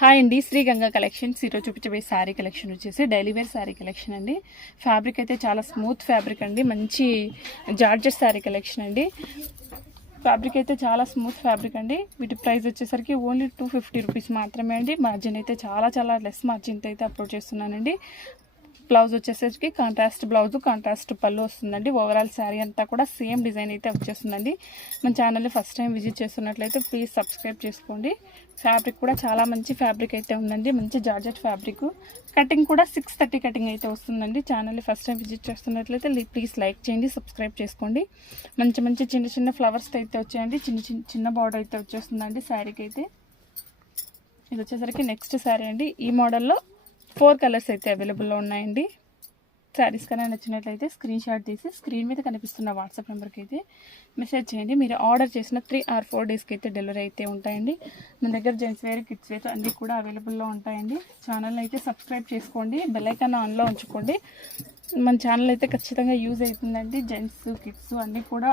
Hi అండి, Shri Ganga collections. ఈరోజు చూపించబోయే శారీ కలెక్షన్ వచ్చేసి డైలీ వేర్ శారీ కలెక్షన్ అండి. ఫ్యాబ్రిక్ అయితే చాలా స్మూత్ ఫ్యాబ్రిక్ అండి, మంచి జార్జెట్ శారీ కలెక్షన్ అండి. ఫ్యాబ్రిక్ అయితే చాలా స్మూత్ ఫ్యాబ్రిక్ అండి. వీటి ప్రైస్ వచ్చేసరికి ఓన్లీ 250 రూపీస్ మాత్రమే అండి. మార్జిన్ అయితే చాలా లెస్ మార్జిన్తో అయితే అప్లోడ్ చేస్తున్నానండి. బ్లౌజ్ వచ్చేసరికి కాంట్రాస్ట్ బ్లౌజ్, కాంట్రాస్ట్ పళ్ళు వస్తుందండి. ఓవరాల్ శారీ అంతా కూడా సేమ్ డిజైన్ అయితే వచ్చేస్తుందండి. మన ఛానల్ని ఫస్ట్ టైం విజిట్ చేస్తున్నట్లయితే ప్లీజ్ సబ్స్క్రైబ్ చేసుకోండి. ఫ్యాబ్రిక్ కూడా చాలా మంచి ఫ్యాబ్రిక్ అయితే ఉందండి, మంచి జార్జెట్ ఫ్యాబ్రిక్. కటింగ్ కూడా 630 కటింగ్ అయితే వస్తుందండి. ఛానల్ని ఫస్ట్ టైం విజిట్ చేస్తున్నట్లయితే ప్లీజ్ లైక్ చేయండి, సబ్స్క్రైబ్ చేసుకోండి. మంచి చిన్న ఫ్లవర్స్ అయితే వచ్చాయండి. చిన్న బార్డర్ అయితే వచ్చేస్తుందండి శారీకి అయితే. ఇది వచ్చేసరికి నెక్స్ట్ శారీ అండి. ఈ మోడల్లో 4 కలర్స్ అయితే అవైలబుల్లో ఉన్నాయండి. శారీస్ కన్నా నచ్చినట్లయితే స్క్రీన్ షాట్ తీసి స్క్రీన్ మీద కనిపిస్తున్న వాట్సాప్ నెంబర్కి అయితే మెసేజ్ చేయండి. మీరు ఆర్డర్ చేసిన 3 or 4 డేస్కి అయితే డెలివరీ అయితే ఉంటాయండి. మన దగ్గర జెంట్స్ వేర్, కిడ్స్ వేర్ అన్నీ కూడా అవైలబుల్లో ఉంటాయండి. ఛానల్ని అయితే సబ్స్క్రైబ్ చేసుకోండి, బెల్ ఐకాన్ ఆన్లో ఉంచుకోండి. మన ఛానల్ అయితే ఖచ్చితంగా యూజ్ అవుతుందండి. జెంట్స్, కిడ్స్ అన్నీ కూడా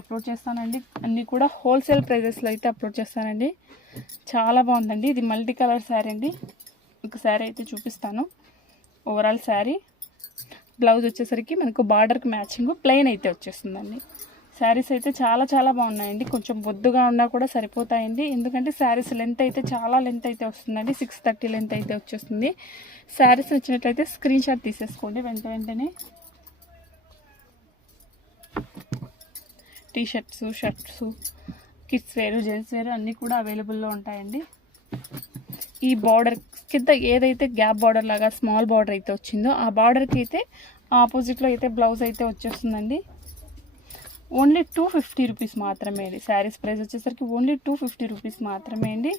అప్లోడ్ చేస్తానండి. అన్నీ కూడా హోల్సేల్ ప్రైజెస్లో అయితే అప్లోడ్ చేస్తానండి. చాలా బాగుందండి. ఇది మల్టీ కలర్ శారీ అండి. ఒక శారీ అయితే చూపిస్తాను. ఓవరాల్ శారీ బ్లౌజ్ వచ్చేసరికి మనకు బార్డర్కి మ్యాచింగ్ ప్లెయిన్ అయితే వచ్చేస్తుందండి. శారీస్ అయితే చాలా బాగున్నాయండి. కొంచెం బొద్దుగా ఉన్నా కూడా సరిపోతాయండి, ఎందుకంటే శారీస్ లెంత్ అయితే చాలా లెంత్ అయితే వస్తుందండి. 630 లెంత్ అయితే వచ్చేస్తుంది. శారీస్ వచ్చినట్లయితే స్క్రీన్ షాట్ తీసేసుకోండి వెంటనే. టీషర్ట్స్, షర్ట్స్, కిడ్స్ వేరు, జెంట్స్ వేరు అన్నీ కూడా అవైలబుల్లో ఉంటాయండి. ఈ బార్డర్ కింద ఏదైతే గ్యాప్ బార్డర్ లాగా స్మాల్ బార్డర్ అయితే వచ్చిందో ఆ బార్డర్కి అయితే ఆపోజిట్లో అయితే బ్లౌజ్ అయితే వచ్చేస్తుందండి. ఓన్లీ 250 రూపీస్ మాత్రమే అండి. శారీస్ ప్రైస్ వచ్చేసరికి ఓన్లీ 250 రూపీస్ మాత్రమే అండి.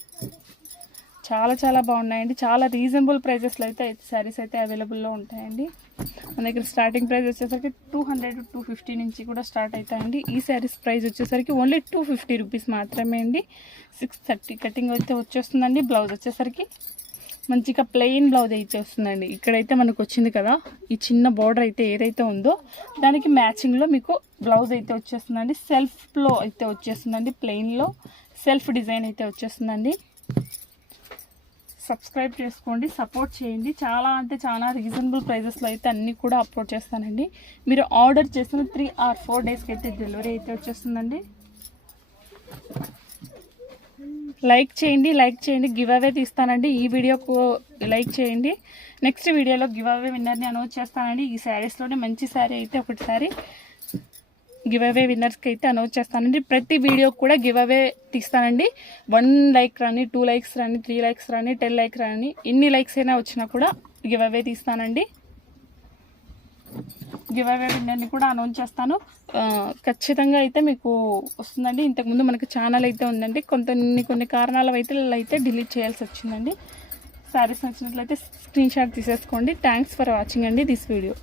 చాలా బాగున్నాయండి. చాలా రీజనబుల్ ప్రైజెస్లో అయితే శారీస్ అయితే అవైలబుల్లో ఉంటాయండి. మన దగ్గర స్టార్టింగ్ ప్రైస్ వచ్చేసరికి 200-250 నుంచి కూడా స్టార్ట్ అవుతాయండి. ఈ శారీస్ ప్రైస్ వచ్చేసరికి ఓన్లీ 250 రూపీస్ మాత్రమే అండి. 630 కటింగ్ అయితే వచ్చేస్తుందండి. బ్లౌజ్ వచ్చేసరికి మంచిగా ప్లెయిన్ బ్లౌజ్ అయితే వస్తుందండి. ఇక్కడైతే మనకు వచ్చింది కదా, ఈ చిన్న బార్డర్ అయితే ఏదైతే ఉందో దానికి మ్యాచింగ్లో మీకు బ్లౌజ్ అయితే వచ్చేస్తుందండి. సెల్ఫ్లో అయితే వచ్చేస్తుందండి, ప్లెయిన్లో సెల్ఫ్ డిజైన్ అయితే వచ్చేస్తుందండి. సబ్స్క్రైబ్ చేసుకోండి, సపోర్ట్ చేయండి. చాలా రీజనబుల్ ప్రైజెస్లో అయితే అన్నీ కూడా అప్లోడ్ చేస్తానండి. మీరు ఆర్డర్ చేసిన 3 or 4 డేస్కి అయితే డెలివరీ అయితే వచ్చేస్తుందండి. లైక్ చేయండి, గివ్ అవే తీస్తానండి. ఈ వీడియోకు లైక్ చేయండి. నెక్స్ట్ వీడియోలో గివ్ అవే విన్నర్ని అనౌన్స్ చేస్తానండి. ఈ శారీస్లోనే మంచి శారీ అయితే ఒకటిసారి గివ్ అవే విన్నర్స్కి అయితే అనౌన్స్ చేస్తానండి. ప్రతి వీడియో కూడా గివ్ అవే తీస్తానండి. 1 లైక్ రాని, 2 లైక్స్ రాని, 3 లైక్స్ రాని, 10 లైక్ రాని, ఎన్ని లైక్స్ అయినా వచ్చినా కూడా గివ్ అవే తీస్తానండి. గివ్ అవే విన్నర్ని కూడా అనౌన్స్ చేస్తాను. ఖచ్చితంగా అయితే మీకు వస్తుందండి. ఇంతకుముందు మనకు ఛానల్ అయితే ఉందండి, కొన్ని కారణాల అయితే డిలీట్ చేయాల్సి వచ్చిందండి. శారీస్ నచ్చినట్లయితే స్క్రీన్ షాట్ తీసేసుకోండి. థ్యాంక్స్ ఫర్ వాచింగ్ అండి దిస్ వీడియో.